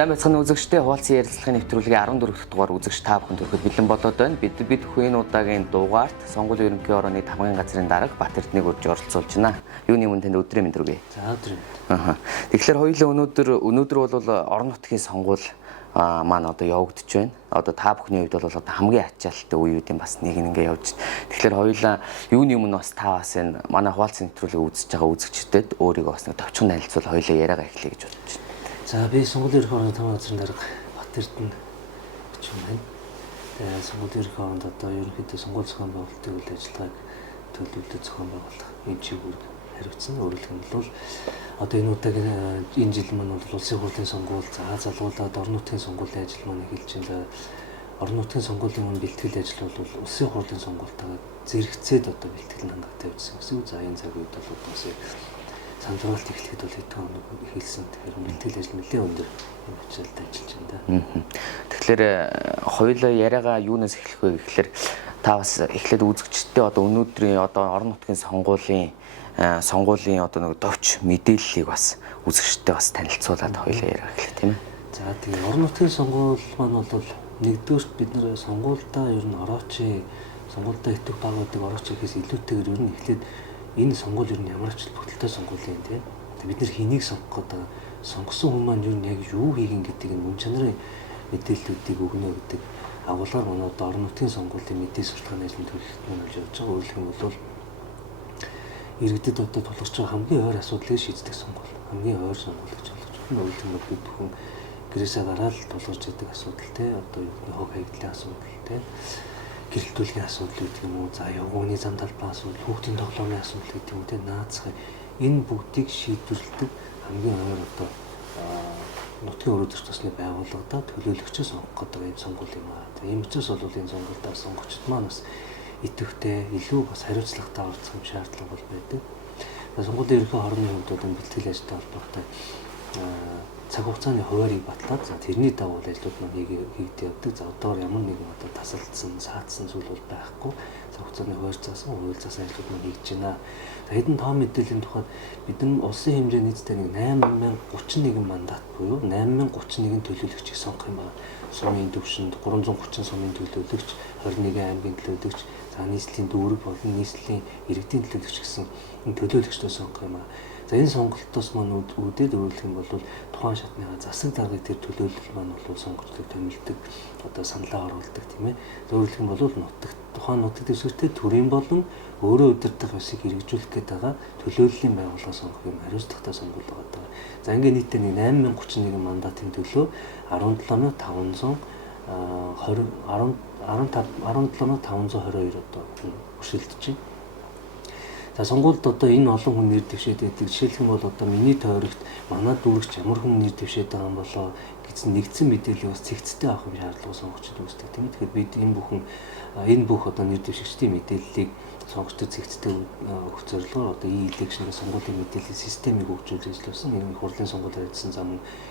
Сайн байцгаана үзэгчдээ хуваалцсан ярилцлагын нэвтрүүлгийн 14 дугаар үзэгч та бүхэнд хүрэхэд бэлэн болоод байна. Бид хувийн удаагийн дугаарт сонгуулийн ерөнхий орооны тавгын газрын дарга Бат Эрдэнэг урьж оролцуулж байна. Юуны өмнө танд өдрийн мэнд хүргэе. За өдрийн. Тэгэхээр хоёулаа өнөөдөр бол орон нутгийн сонгуул маань одоо явагдаж байна. Одоо та бүхний хувьд бол одоо хамгийн ачаалттай үеүүдийн бас нэг ингээ явж байна. Тэгэхээр хоёулаа юуны өмнө бас та бас энэ манай хуваалцсан нэвтрүүлгийг үзэж байгаа үзэгчдэд өөрийгөө бас нэг товчхон танилцуул хоёулаа яриагаа эхлэе гэж бодож байна. За би сонгуулийн ерөнхий орооны тавгын газрын дарга Бат Эрдэнэ гэж байна. Тэгээ сонгуулийн ерөнхий ороонд одоо ерөнхийдөө сонгуул зохион байгуулалтын үйл ажиллагааг төлөвлөлтөд зохион байгуулах энэ чиглэлд хариуцсан. Өөрөлдөх нь бол одоо энэ удаагийн энэ жил маань бол улсын хурлын сонгуул залгуулаад орон нутгийн сонгуулийн ажил маань эхэлж байна. Орон нутгийн сонгуулийн өмнө бэлтгэл ажил бол улсын хурлын сонгуультайгаа зэрэгцээд одоо бэлтгэл хангалттай явуулсан гэсэн. За энэ цаг үед бол бас сандралт эхлэхэд бол хэдэн хоног эхэлсэн. Тэгэхээр бэлтгэл ажил нэлээд өндөр юм ачаалттай ажиллаж байна да. Тэгэхээр хоёулаа яриагаа юунаас эхлэх вэ гэхээр та бас эхлээд үзэгчдээ одоо өнөөдрийн одоо орон нутгийн сонгуулийн одоо нэг товч мэдээллийг бас үзэгчдээ бас танилцуулаад хоёулаа яриа эхлэх тийм ээ. За тэгээ орон нутгийн сонгуул маань бол нэгдүгээр бид нэр сонгуульдаа ер нь ороочи сонгуульдаа итэх багуудыг ороочи гэхээс илүүтэйгээр ер нь эхлээд энэ сонгуул ер нь ямар ч бүтэлтэй сонгуул юм тийм. Бид нэр хэнийг сонгох гэдэг сонгосон хүмүүс маань ер нь яг юу хийгин гэдэг нь мөн чанарын мэдээллүүдийг өгнө гэдэг агуулгаар манай одоо орон нутгийн сонгуулийн мэдээ сурталчилгааны ажлын төлөвлөлт маань болж явж байгаа. Өөрөлдөх нь бол иргэдэд одоо тулгарч байгаа хамгийн ойр асуудлыг шийддэг сонгуул. Хамгийн ойр сонгуул гэж болгож байна. Өөрөлдөх нь бид бүхэн гэрээсээ гараад тулгарч идэг асуудал те одоо юу гэх хог хаягдлын асуудал те гэрэлтүүлгийн асуудал гэдэг юм уу, за явгууны зам талбай асуудал, хүүхдийн тоглоомын асуудал гэдэг юм те наацхан энэ бүгдийг шийдвэрлэдэг хамгийн ойр одоо нутгийн өрөө зөрчил тосны байгууллагада төлөөлөгчөө сонгох гэдэг юм сонгуул юм аа. Тэгээ ийм учраас бол энэ сонгуультай сонгогчд маань бас идэвхтэй илүү бас хариуцлагатай оролцох юм шаардлага бол байдаг. Сонгуулийн ерөнхий орны хувьд одоо бэлтгэл ажилтай холбоотой цаг хугацааны хуваарийг батлаад за тэрний дагуу ажлууд маань хийгдэж явдаг. За одоор ямар нэгэн одоо тасалдсан, саадсан зүйл бол байхгүй. Цаг хугацааны хуваар заасан, хууль заасан ажлууд маань хийж байна. За хэдэн тоон мэдээллийн тухайд бидний улсын хэмжээ нийтдээ 8031 мандат буюу 8031 төлөөлөгчийг сонгох юм байна. Сумын төвшөнд 330 сумын төлөөлөгч, 21 аймгийн төлөөлөгч, за нийслэлийн дүүрэг болон нийслэлийн иргэдийн төлөөлөгч гэсэн энэ төлөөлөгчдөө сонгох юм байна. За энэ сонголтоос маань үүдээд өөрөлдөх юм бол тухайн шатныхаа засаг даргыг тэр төлөөлөл маань бол сонгогчдыг томилдог, одоо саналаа оруулдаг тийм ээ. Өөрөлдөх юм бол тухайн нутаг дэвсгэртэй төрийн болон өөрөө удирдах ёсыг хэрэгжүүлэх гээд байгаа төлөөллийн байгууллага сонгох юм хариуцлагатай сонгуул байгаа. За ингээд нийтдээ 8031 мандатын төлөө 17520 одоо өршөлдөж байна. За сонгуульд одоо энэ олон хүн нэр дэвшээд байдаг. Жишээлх юм бол одоо миний тойрогт манай дүүрэгч ямар хүн нэр дэвшээд байгаа юм болоо гэсэн нэгдсэн мэдээллийг бас цэгцтэй авах юм шаардлага сонгогчд үүсдэг тийм ээ. Тэгэхээр бид энэ бүх одоо нэр дэвшигчдийн мэдээллийг сонгогчдод цэгцтэй өгөх зорилгоор одоо e-election-ийн сонгуулийн мэдээллийн системийг хөгжүүлж ажилласан. Энэ хурлын сонгуулиар ажилласан зам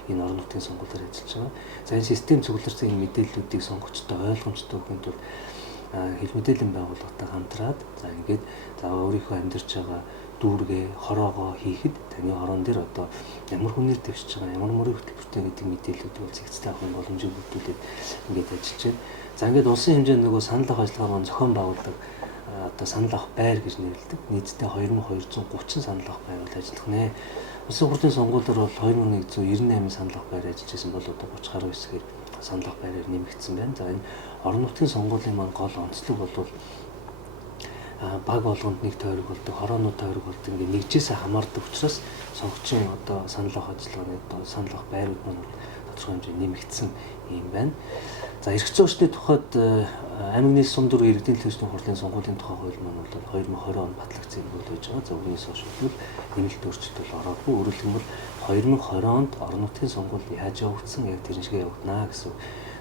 энэ орон нутгийн сонгуулиар ажиллаж байгаа. За энэ систем цугларсан энэ мэдээллүүдийг сонгогчдод ойлгомжтой өгөхөнд бол хэл мэдээллийн байгууллагатай хамтраад за ингээд за өөрийнхөө амьдарч байгаа дүүргээ хороогоо хийхэд таны хорон дээр одоо ямар хүнээр дэвшиж байгаа ямар мөрөг хөтөлбөртэй гэдэг мэдээллүүдийг бол цэгцтэй авах боломжийг бүрдүүлээд ингээд ажиллаж байна. За ингээд улсын хэмжээнд нөгөө санал авах ажиллагаа маань зохион байгуулдаг одоо санал авах байр гэж нэрлэдэг. Нийтдээ 2230 санал авах байр бол ажиллах нэ. Улсын хурлын сонгуулиар бол 2198 санал авах байр ажиллаж байсан бол одоо 30 гаруй хэсгээр санал авах байраар нэмэгдсэн байна. За энэ орон нутгийн сонгуулийн маань гол онцлог бол баг болгонд нэг тойрог болдог, хороонууд тойрог болдог ингээд нэгжээсээ хамаардаг учраас сонгогчийн одоо санал авах ажиллагааны одоо санал авах байрууд маань тодорхой хэмжээнд нэмэгдсэн юм байна. За эрх зүйн орчны тухайд аймаг нийслэл сум дөрөв иргэдийн төлөвлөсний хурлын сонгуулийн тухай хууль маань бол 2020 он батлагдсан юм болж байгаа. За үүнээс хойш бол нэмэлт өөрчлөлт бол ороогүй. Өөрөлдөх нь бол 2020 онд орон нутгийн сонгуул яаж явагдсан яг тэр шиг явагдана гэсэн.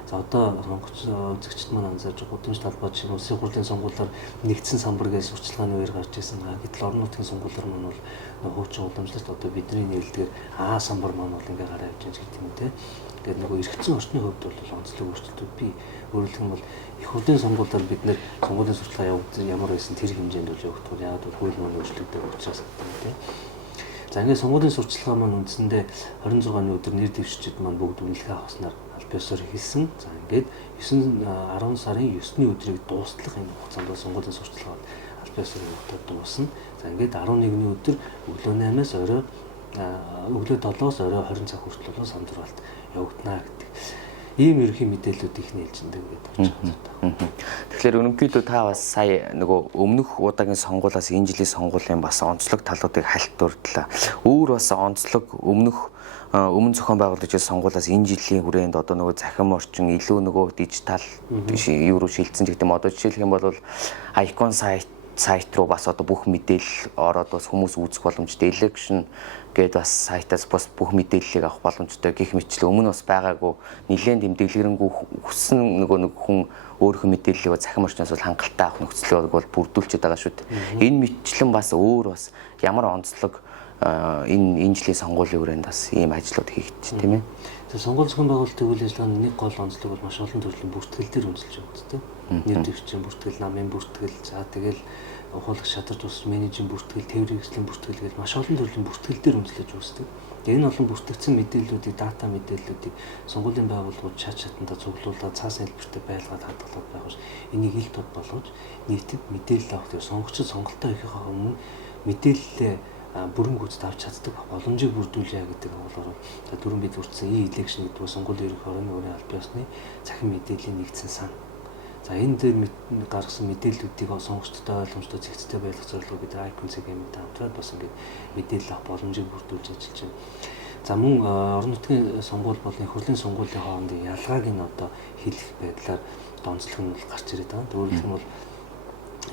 За одоо сонгогч үзэгчд маань анзаарч гудамж талбай чинь улсын хурлын сонгуулиар нэгдсэн самбаргээс сурчлагын үеэр гарч ирсэн. Гэтэл орон нутгийн сонгуулиар маань бол хуучин гудамжлалт одоо бидний нэрэлдгээр А самбар маань бол ингээ гараа явж байгаа гэдэг юм те. Тэгээд нөгөө эргэцэн орчны хувьд бол онцлог өөрчлөлтүүд бий. Өөрөлдөх нь бол их хурлын сонгуулиар бид нэр сонгуулийн сурчлага явагдсан ямар байсан тэр хэмжээнд бол явагдахгүй. Яг бол хууль маань өөрчлөгдөж учраас гэдэг юм те. За ингээд сонгуулийн сурталчилгаа маань үндсэндээ 26-ны өдөр нэр дэвшигчид маань бүгд үнэлгээ авснаар аль биесээр хэлсэн. За ингээд 10 сарын 9-ний өдрийг дуустал энэ хугацаанд сонгуулийн сурталчилгаа аль биесээр явагдаад дуусна. За ингээд 11-ний өдөр өглөө 8-аас орой өглөө 7-оос орой 20 цаг хүртэл сандралт явагдана гэдэг. Ийм ерөнхий мэдээллүүд их нээлжиндэг гэдэг болж байна. Тэгэхээр ерөнхийдөө та бас сая нөгөө өмнөх удаагийн сонгуулиас энэ жилийн сонгуулийн бас онцлог талуудыг хальтуурдлаа. Өөр бас онцлог өмнө зохион байгуулж байсан сонгуулиас энэ жилийн хүрээнд одоо нөгөө захин орчин илүү нөгөө дижитал юу руу шилжсэн гэдэг юм. Одоо жишээлх юм бол Icon сайт руу бас одоо бүх мэдээлэл ороод бас хүмүүс үзэх боломжтой. Election гэдэг бас сайтаас бас бүх мэдээллийг авах боломжтой. Гэх мэтчлэн өмнө бас байгаагүй нэлээд юм дэлгэрэнгүй хүссэн нөгөө нэг хүн өөрийнхөө мэдээллийг захин орчноос бол хангалттай авах нөхцөлийг бол бүрдүүлчихэд байгаа шүү дээ. Энэ мэтчлэн бас өөр бас ямар онцлог энэ жилийн сонгуулийн хүрээнд бас ийм ажлууд хийгдчих тийм ээ. Тэгээ сонгуульч зохион байгуулалтын үйл ажиллагааны нэг гол онцлог бол маш олон төрлийн бүртгэл дээр үнэлж байгаа тийм. Нэр дэвшгийн бүртгэл, намын бүртгэл, за тэгэл ухуулагч шадарч ус менежийн бүртгэл, тээврийн хэслийн бүртгэл гэж маш олон төрлийн бүртгэл дээр үнэлж үүсдэг. Тэгээ энэ олон бүртгэгдсэн мэдээллүүдийг, дата мэдээллүүдийг сонгуулийн байгууллагууд шатандаа цуглуулад цаасан хэлбэртэй байлгаад хадгалаад байх ш. Энийг ил тод болгож нийтэд мэдээлэл авах тэр сонгогчид сонголтоо хийхээ өмнө мэдээлэлээ бүрэн гүйцэд авч чаддаг боломжийг бүрдүүлье гэдэг агуулгаар дөрөв бид үрдсэн e-election гэдэг сонгуулийн ерөнхий хорооны өөрийн аль биесны захин мэдээллийн нэгдсэн сан. За энэ дээр гаргасан мэдээллүүдийг сонгогчдод ойлгомжтой зэгцтэй байлгах зорилгоор бид Icon CGM-тэй хамтраад бас ингээд мэдээлэл авах боломжийг бүрдүүлж ажиллаж байна. За мөн орон нутгийн сонгуул болон их хурлын сонгуулийн хоорондын ялгааг нь одоо хэлэх байдлаар онцлог нь гарч ирээд байгаа. Өөрөлдөх нь бол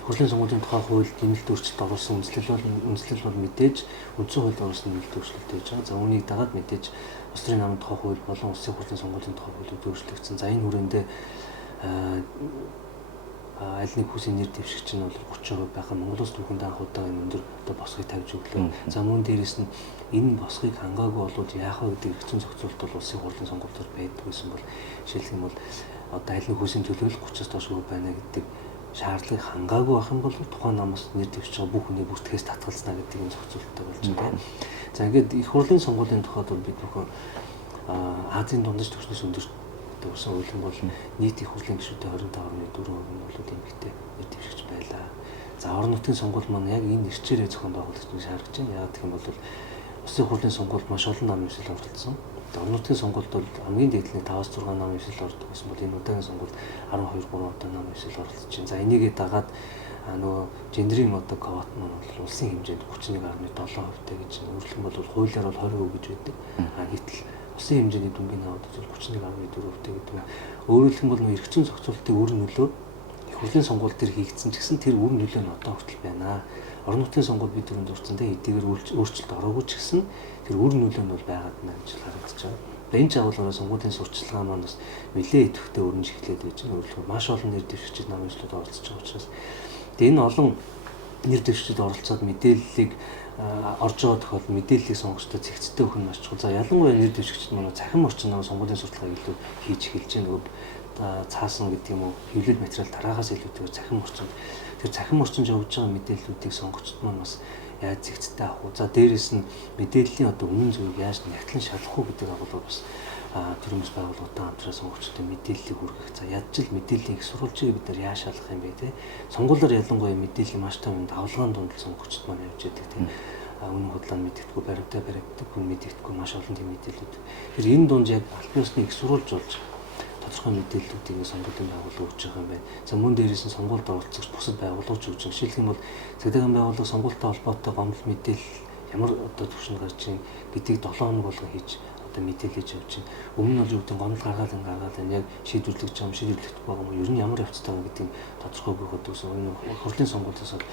хурлын сонгуулийн тухай хуульд нэмэлт өөрчлөлт оруулсан үндэслэл бол мэдээж үндсэн хуулинд оруулсан нэмэлт өөрчлөлт хийж байгаа. За үүнийг дагаад мэдээж улс төрийн намын тухай хууль болон улсын хурлын сонгуулийн тухай хуулиуд өөрчлөгдсөн. За энэ хүрээндээ аль нэг хүсийн нэр дэвшигч нь бол 30% байх нь Монгол улс түүхэнд анх удаа энэ өндөр одоо босгыг тавьж өглөө. За мөн дээрэс нь энэ босгыг хангаагүй болоод яах вэ гэдэг хэцүү зохицуулт бол улсын хурлын сонгуульд байдаг гэсэн бол жишээлх юм бол одоо аль нэг хүсийн төлөөлөл 30-аас доош байна гэдэг шаардлагыг хангаагүй байх юм бол тухайн намаас нэр дэвшиж байгаа бүх хүний бүртгэхээс татгалзнаа гэдэг юм зохицуулттай болж байна. За ингээд их хурлын сонгуулийн тухайд бол бид бүхэн Азийн дундаж түвшнээс өндөр гэсэн үйл бол нийт их хурлын гишүүдийн 25.4% нь бол эмэгтэй нэр дэвшигч байлаа. За орон нутгийн сонгуул маань яг энэ ирчээрээ зохион байгуулагч нь шаарч байна. Яг гэх юм бол улсын хурлын сонгуульд маш олон намын эсэл оролцсон. Орон нутгийн сонгуульд бол хамгийн дээдлийн 5-6 намын эсэл ордог гэсэн бол энэ удаагийн сонгуульд 12-3 одоо намын эсэл оролцож байна. За энийгээ дагаад нөгөө гендерийн одоо квот маань бол улсын хэмжээнд 31.7%тэй гэж өөрчлөн бол хуулиар бол 20% гэж байдаг. Гэтэл улсын хэмжээний дүнгийн аваад бол 31.4%тэй гэдэг. Өөрөөр хэлбэл нөгөө эрх зүйн зохицуулалтын үр нөлөө их хурлын сонгуул дээр хийгдсэн ч гэсэн тэр үр нөлөө нь одоо хүртэл байна. Орон нутгийн сонгуул бид түрүүнд дурдсан те эдгээр өөрчлөлт ороогүй ч гэсэн тэр үр нөлөө нь бол байгаад байна гэж харагдаж байна. Энэ ч агуулгаараа сонгуулийн сурталчилгаа маань бас нэлээд идэвхтэй өрнөж эхлээд байж байна. Өөрөлдөө маш олон нэр дэвшигчид намын эслүүд оролцож байгаа учраас энэ олон нэр дэвшигчид оролцоод мэдээллийг орж байгаа тохиолдолд мэдээллийг сонгогчдод зэгцтэй өгөх нь маш чухал. За ялангуяа нэр дэвшигчид манай цахим орчноор сонгуулийн сурталчилгааг илүү хийж эхэлж байна. Нөгөө цаасан гэдэг юм уу хэвлэл материал тараагаас илүүтэйгээр цахим орчинд тэр цахим орчинд явж байгаа мэдээллүүдийг сонгогчдод маань бас яаж зэгцтэй авах вэ? За дээрэс нь мэдээллийн одоо үнэн зөвийг яаж нягтлан шалгах уу гэдэг агуулгаар бас төрөмс байгууллагатай хамтран сонгогчдод мэдээллийг хүргэх. За ядчил мэдээллийн их сурвалжийг бид нар яаж шалгах юм бэ те? Сонгуулиар ялангуяа мэдээллийн маш том давлгаан дунд сонгогчдод маань явж яадаг те. Үнэн худлаа мэддэхгүй баригддаг хүн мэддэхгүй маш олон тийм мэдээлүүд. Тэр энэ дунд яг аль биесны их сурвалж болж тодорхой мэдээллүүдийг сонгуулийн байгууллага өгч байгаа юм байна. За мөн дээрээс нь сонгуульд оролцогч бусад байгууллагч өгч байгаа. Жишээлх юм бол цагдаагийн байгууллага сонгуультай холбоотой гомдол мэдээлэл ямар одоо төвшөнд гарч ийн гэдгийг 7 хоног болгоо хийж одоо мэдээлж явж байна. Өмнө нь бол юу гэдэг гомдол гаргаад энэ яг шийдвэрлэгч юм шийдвэрлэгдэх байгаа юм. Ер нь ямар явцтай байгаа гэдгийг тодорхой өгөхөд үсэн. Энэ хурлын сонгуулиас бол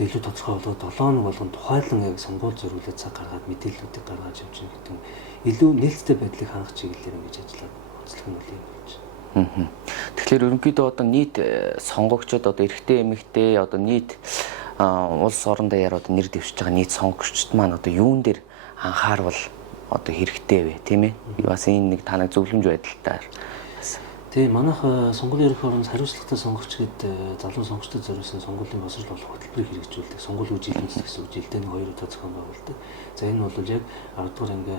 илүү тодорхой болоод 7 хоног болгон тухайлан яг сонгуул зориулаад цаг гаргаад мэдээллүүдийг гаргаж явж байгаа гэдэг нь илүү нээлттэй байдлыг хангах чиглэлээр ингэж ажиллаад онцлог нь үл юм болж байна. Тэгэхээр ерөнхийдөө одоо нийт сонгогчдод одоо эрэгтэй эмэгтэй одоо нийт улс орондоо яриад нэр дэвшиж байгаа нийт сонгогчдод маань одоо юун дээр анхаарвал одоо хэрэгтэй вэ тийм ээ? Бас энэ нэг танай зөвлөмж байдалтай. Тэгээ манайх сонгуулийн ерөнхий оронд хариуцлагатай сонгогч гэдэг залуу сонгогчдод зориулсан сонгуулийн боловсрол болох хөтөлбөрийг хэрэгжүүлдэг. Сонгуулийн үеийнээс гэсэн үг жилдээ 2 удаа зохион байгуулдаг. За энэ бол яг 10 дугаар анги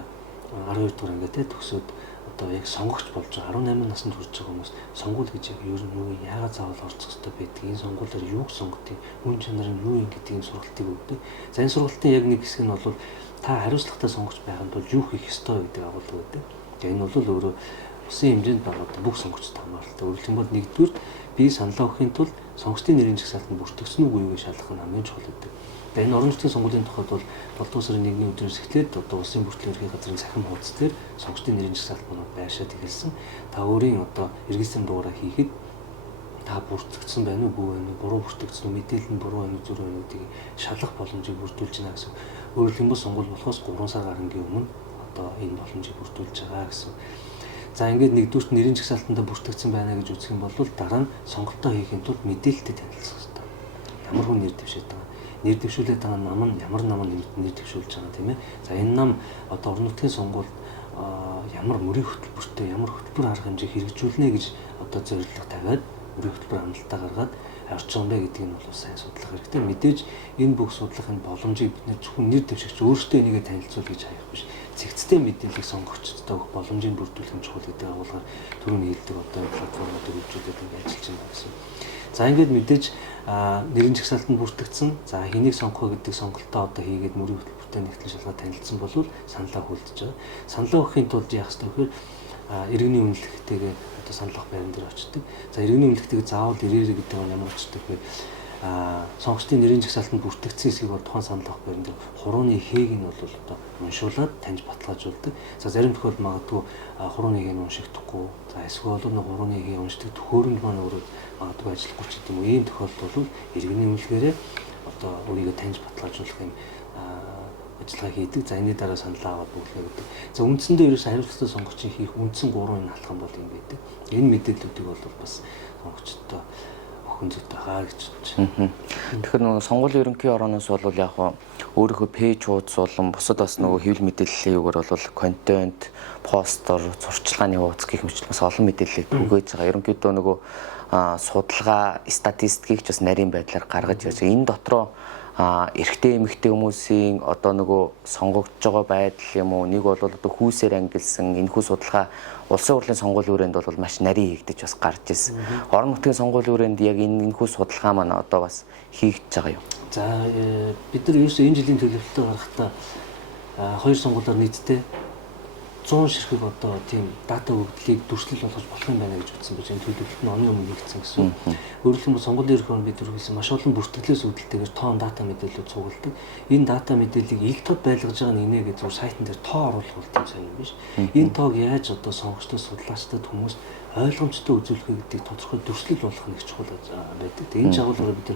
12 дугаар анги тэ төгсөөд одоо яг сонгогч болж байгаа 18 наснд хүрч байгаа хүмүүс сонгуул гэж яг ер нь яагаад заавал орцох хэрэгтэй байдаг. Энэ сонгуулиар юуг сонгодгийг, үн чанар нь юу юм гэдгийг сургалтыг өгдөг. За энэ сургалтын яг нэг хэсэг нь бол та хариуцлагатай сонгогч байхын тулд юу хийх ёстой гэдэг агуулга өгдөг. Тэгээ энэ бол өөрөө усын хэмжээнд байгаа бүх сонгогчдод хамааралтай. Өөрөлдөх юм бол нэгдүгээр би саналаа өгөхийн тулд сонгогчдын нэрийн жагсаалтанд бүртгэгдсэн үгүй юу гэж шалгах нь хамгийн чухал гэдэг. Тэгээ энэ орон нутгийн сонгуулийн тухайд бол 7 дугаар сарын 1-ний өдрөөс эхлээд одоо улсын бүртгэлийн ерхий газрын цахим хуудас дээр сонгогчдын нэрийн жагсаалт манад байршаад эхэлсэн. Та өөрийн одоо регистрийн дугаараа хийхэд та бүртгэгдсэн байна уу, үгүй байна уу, буруу бүртгэгдсэн үү, мэдээлэл нь буруу байна уу, зөв байна уу гэдгийг шалгах боломжийг бүрдүүлж байна гэсэн. Өөрөлдөх юм бол сонгуул болохоос 3 сар гарангийн өмнө одоо энэ боломжийг бүрдүүлж байгаа гэсэн. За ингээд нэгдүгürt нэрийн жагсаалтанд бүртгэгдсэн байна гэж үзэх юм бол дараа нь сонголтоо хийхэд тулд мэдээлэлтэй танилцах хэрэгтэй. Ямар хүн нэр дэвшээд байгаа. Нэр дэвшүүлээд байгаа нам нь ямар нам нэр дэвшүүлж байгаа тийм ээ. За энэ нам одоо орон нутгийн сонгуульд ямар мөрийн хөтөлбөртэй ямар хөтөлбөр арга хэмжээ хэрэгжүүлнэ гэж одоо зорилго тавиад мөрийн хөтөлбөр амлалтаа гаргаад орж байгаа юм бэ гэдгийг нь бол сайн судлах хэрэгтэй. Мэдээж энэ бүх судлахын боломжийг бид нэр зөвхөн нэр дэвшигч өөртөө энийгээ танилцуул гэж хаях биш. Цэгцтэй мэдээллийг сонгогчдод өгөх боломжийг бүрдүүлэх нь чухал гэдэг агуулгаар түрүүний хэлдэг одоо платформуудыг хөгжүүлээд ингээд ажиллаж байна гэсэн. За ингээд мэдээж нэрийн жагсаалтанд бүртгэгдсэн. За хэнийг сонгох вэ гэдэг сонголтоо одоо хийгээд мөрийн хөтөлбөртэй нэгтлэн шалгаад танилцсан бол саналаа хүлдэж байгаа. Саналаа өгөхийн тулд яах ёстой вэ гэхээр иргэний үнэлэхтэйгээ одоо санал авах байран дээр очдог. За иргэний үнэлэхтэйгээ заавал ирээрэй гэдэг нь ямар очдог вэ? Сонгогчдын нэрийн жагсаалтанд бүртгэгдсэн хэсгийг бол тухайн санал авах байран дээр хурууны хээг нь бол одоо уншуулад таньж баталгаажуулдаг. За зарим тохиолдолд магадгүй хурууны хээг нь уншигдахгүй. За эсвэл нэг хурууны хээг уншдаг төхөөрөмж маань өөрөө магадгүй ажиллахгүй ч гэдэг юм уу. Ийм тохиолдолд бол иргэний үнэлгээрээ одоо өөрийгөө таньж баталгаажуулах юм ажиллагаа хийдэг. За энэний дараа саналаа аваад бүглээ гэдэг. За үндсэндээ ерөөс хариуцлагатай сонгогчийн хийх үндсэн 3 энэ алхам бол юм байдаг. Энэ мэдээллүүдийг бол бас сонгогчдод зүйтэй хаа гэж бодож байна. Тэгэхээр нөгөө сонгуулийн ерөнхий орооноос бол яг өөрийнхөө пэйж хуудас болон бусад бас нөгөө хэвлэл мэдээллийн юугаар бол контент, постэр, зурчлагын хуудас гэх мэт бас олон мэдээллийг түгээж байгаа. Ерөнхийдөө нөгөө судалгаа, статистикийг ч бас нарийн байдлаар гаргаж ирж байгаа. Энэ дотроо эрэгтэй эмэгтэй хүмүүсийн одоо нөгөө сонгогдож байгаа байдал юм уу, нэг бол одоо хүүсээр ангилсан энэхүү судалгаа улсын хурлын сонгуулийн хүрээнд бол маш нарийн хийгдэж бас гарч ирсэн. Орон нутгийн сонгуулийн хүрээнд яг энэхүү судалгаа маань одоо бас хийгдэж байгаа юм. За бид нар ерөөсөө энэ жилийн төлөвлөлтөд гарахдаа 2 сонгуулиар нийтдээ 100 ширхэг одоо тийм дата өгөгдлийг дүрслэл болгож болох юм байна гэж утсан байж энэ төлөвлөлт нь оны өмнө хийгдсэн гэсэн. Өөрөлдөх юм бол сонгуулийн ерөнхий орон бид үргэлжлэн маш олон бүртгэлээс үүдэлтэйгээр тоон дата мэдээлэлүүд цугладаг. Энэ дата мэдээллийг ил тод байлгаж байгаа нь инээ гэж зөв сайтн дээр тоо оруулах бол тийм сайн юм биш. Энэ тоог яаж одоо сонгогчдод судлаачдад хүмүүс ойлгомжтой үзүүлэх вэ гэдгийг тодорхой дүрслэл болгох нь их чухал байдаг. Энэ жагуулаараа бид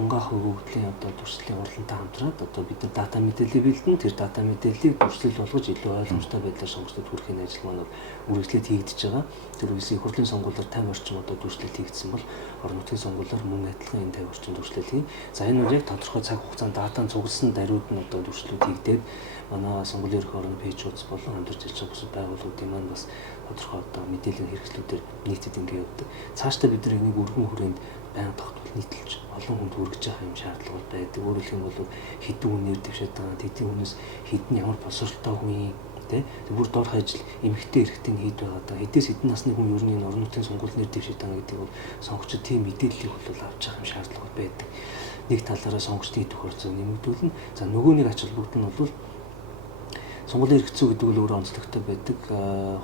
тунгаах өгөгдлийн одоо дүрслийн уралдантай хамтраад одоо бид нар дата мэдээллийг бэлдэн тэр дата мэдээллийг дүрслэл болгож илүү ойлгомжтой байдлаар сонгогчдод хүрэхин ажил маань үргэлжлээд хийгдэж байгаа. Тэр үеийн их хурлын сонгуулиар 50 орчим одоо дүрслэл хийгдсэн бол орон нутгийн сонгуулиар мөн адилхан энэ 50 орчим дүрслэл хийн. За энэ үеийг тодорхой цаг хугацаанд датан цугласан даруйд нь одоо дүрслэлүүд хийгдээд манай сонгуулийн ерөнхий орны пэйж хуудас болон хамтарч ажиллаж байгаа бусад байгууллагуудын маань бас тодорхой одоо мэдээллийн хэрэгслүүдээр нийтэд ингээд явдаг. Цаашдаа бид нар энийг өргөн хүрээнд байнга тогтвол нийтэлж олон хүнд хүргэж байгаа юм шаардлага байдаг. Өөрөлдөх юм бол хэдэн хүн нэр дэвшээд байгаа, тэдний хүнээс хэдэн ямар боловсролтой хүн тий. Бүр дор хajil эмэгтэй эрэгтэй хэд байгаа даа. Хэдээс хэдэн насны хүн ер нь энэ орон нутгийн сонгуульд нэр дэвшээд байгаа гэдэг бол сонгогчдод тийм мэдээллийг бол авч байгаа юм шаардлага байдаг. Нэг талаараа сонгогчдын идэх хурцыг нэмэгдүүлнэ. За нөгөө нэг ач холбогдол нь бол сонгуулийн хэрэгцээ гэдэг нь өөрөө онцлогтой байдаг.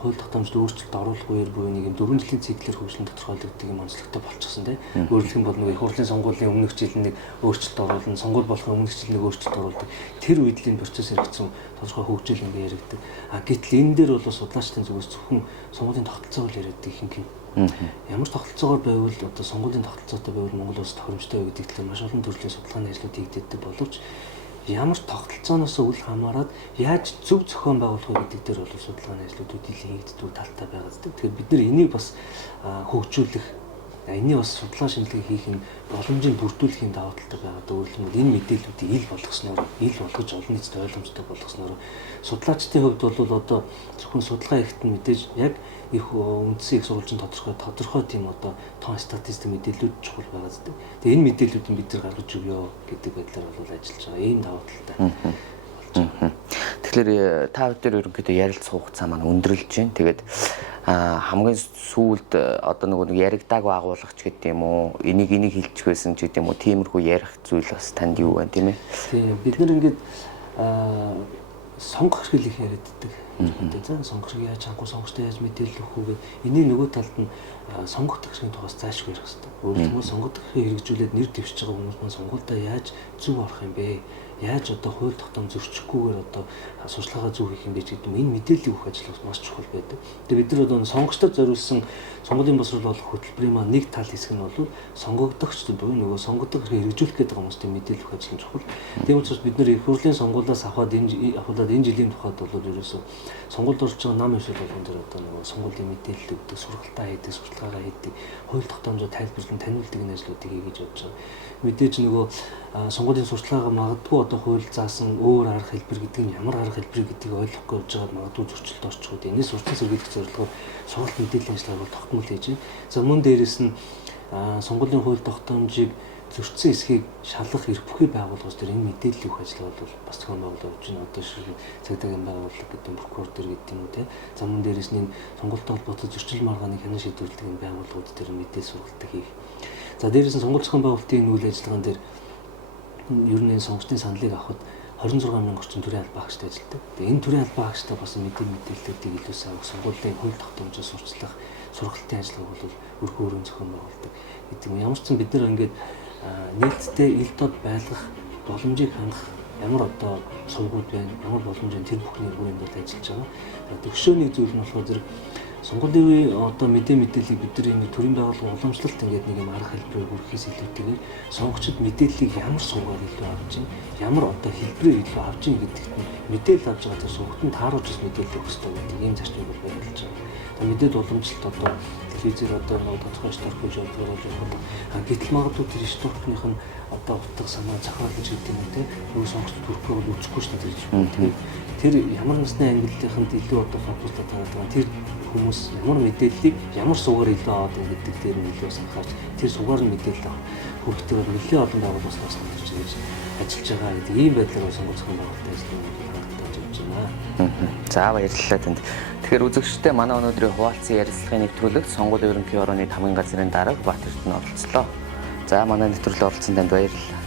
Хууль тогтоомжид өөрчлөлт оруулах үеэр буюу нэг юм 4 жилийн циклээр хөгжлөн тодорхойлогддог юм онцлогтой болчихсон тийм. Өөрөлдөх юм бол нэг их хурлын сонгуулийн өмнөх жил нэг өөрчлөлт оруулна, сонгуул болох өмнөх жил нэг өөрчлөлт оруулдаг. Тэр үед л энэ процесс хэрэгцсэн тодорхой хөгжил ингээ яригддаг. Гэтэл энэ дээр бол судлаачдын зүгээс зөвхөн сонгуулийн тогтолцоог л яриад их юм. Ямар тогтолцоогоор байвал одоо сонгуулийн тогтолцоотой байвал Монгол улс тохиромжтой вэ гэдэг талаар маш олон төрлийн судалгааны ажлууд хийгддэг боловч ямар тогтолцооноос үл хамааран яаж зөв зохион байгуулах вэ гэдэг дээр бол судалгааны ажлуудууд хийгддэг талтай байгаа. Тэгэхээр бид нар энийг бас хөгжүүлэх Энэний бас судлаа шинжилгээ хийх нь боломжийг бүрдүүлэхийн даваа талтай байгаа. Өөрөлдмөл энэ мэдээллүүдийг ил болгож олон нийтэд ойлгомжтой болгосноор судлаачдын хувьд бол одоо зөвхөн судалгаа хийхэд нь мэдээж яг их үндсэн их сурвалжийн тодорхой тийм одоо тоон статистик мэдээлүүд чухал байгаа гэдэг. Тэгээ энэ мэдээллүүдийг бид нар гаргаж өгөө гэдэг байдлаар бол ажиллаж байгаа. Ийм даваа талтай. Тэгэхээр та бүхэн ерөнхийдөө ярилцах хугацаа маань өндөрлөж байна. Тэгээд хамгийн сүүлд одоо нэг яригдаагүй агуулгач гэдэг юм уу? Энийг хэлчих байсан ч гэдэг юм уу? Тиймэрхүү ярих зүйл бас танд юу байна тийм ээ? Тийм бид нар ингээд сонгох хэрэг их яриаддаг. Тэгээд сонгохыг яаж хангах, сонгогчтой яаж мэдээлэл өгөх вэ? Эний нөгөө талд нь сонгох хэргийн тухайс заашгүй ярих хэрэгтэй. Өөрөлдмөл сонгох хэргийг хэрэгжүүлээд нэр дэвшиж байгаа хүмүүс маань сонгуультай яаж зөв орох юм бэ? Яаж одоо хууль тогтоом зөрчихгүйгээр одоо сурчлагаа зөв хийх юм бэ гэдэг юм. Энэ мэдээллийг өгөх ажил бас маш чухал байдаг. Тэгээ бид нар одоо сонгогчдод зориулсан сонгуулийн боловсрол болох хөтөлбөрийн маань нэг тал хэсэг нь бол сонгогдогчдод буюу нөгөө сонгодог хэрэг хэрэгжүүлэх гэдэг хүмүүстийн мэдээлэл өгөх ажил нь чухал. Тийм учраас бид нар их хурлын сонгуулиас авахад энэ жилийн тухайд бол ерөөсөө сонгуульд орж байгаа нам ишэл болгон дээр одоо нөгөө сонгуулийн мэдээлэл өгдөг, сургалтаа хийдэг, сурчлагаа хийдэг, хууль тогтоомжоо тайлбарлан таниулдаг энэ ажлуудыг хийж явж байгаа. Мэдээж нөгөө сонгуулийн сурчлагаа магадгүй одоо хууль заасан өөр арга хэлбэр гэдэг нь ямар арга хэлбэр гэдгийг ойлгохгүй явж байгаа магадгүй зөрчилд орчиход энэс сурталчилан сэргийлэх зорилгоор сургалт мэдээллийн ажиллагааг бол тогтмол хийж байна. За мөн дээрэс нь сонгуулийн хууль тогтоомжийг зөрчсөн хэсгийг шалгах эрх бүхий байгууллагч дээр энэ мэдээлэл өгөх ажиллагаа бол бас зохион байгуулалт явуулж байна. Одоо шилжих цагдаагийн байгууллага гэдэг нь прокурор дээр гэдэг юм уу те. За мөн дээрэс нь сонгуультай холбоотой зөрчил маргааны хянан шийдвэрлэдэг энэ байгууллагууд дээр мэдээлэл сургалтыг хийх. За дээрэс нь сонгуульч зохион байгуулалтын үйл ажиллагаан дээр ер нь сонгогчдын саналыг авахд 26 мянган орчим төрийн албан хаагчтай ажилладаг. Тэгээ энэ төрийн албан хаагчтай бас мэдээллүүдийг илүү сайн авах, сонгуулийн хууль тогтоомжоо сурчлах, сургалтын ажиллагааг бол өрхөө өрөө зохион байгуулдаг гэдэг юм. Ямар ч юм бид нар ингээд нийтдээ ил дод байлгах боломжийг хангах ямар одоо сувгууд байна, ямар боломжийн тэр бүхний өргөнд бол ажиллаж байгаа. Төгшөөний зүйл нь болохоор зэрэг сонгуулийн үе одоо мэдээллийг бидний нэг төрийн байгууллага уламжлалт ингээд нэг юм арга хэлбэрээр бүрхээс илүүтэйгээр сонгогчид мэдээллийг ямар суугаар илүү авч чинь, ямар одоо хэлбэрээр илүү авч чинь гэдэгт нь мэдээлэл авч байгаа тэр сонгогчдод тааруулж мэдээлэл өгөх хэрэгтэй гэдэг ийм зарчмыг бол баримталж байгаа. Мэдээд уламжлалт одоо телевизээр одоо нэг тодорхой шторкож явуулж байгаа. Гэтэл магадгүй тэр шторкных нь одоо утга санаа захиалж гэдэг юм те. Нөгөө сонгогчд төрөхөө бол үзэхгүй шүү дээ. Тэр ямар насны ангиллийнханд илүү одоо фокустай байгаа. Тэр хүмүүс ямар мэдээллийг ямар суугаар илүү аваад гэдэг дээр нь илүү санахаарч тэр суугаар нь мэдээлэл авах хүртэл нэлээд олон байгууллагаас хамтарч ингэж ажиллаж байгаа гэдэг ийм байдлаар сонгуульч зохион байгуулалтын ажиллагааг хангалттай явж байна. За баярлалаа танд. Тэгэхээр үзэгчдээ манай өнөөдрийн хуваалцсан ярилцлагын нэвтрүүлэгт сонгуулийн ерөнхий орооны тамгын газрын дарга Бат Эрдэнэ оролцлоо. За манай нэвтрүүлэгт оролцсон танд баярлалаа.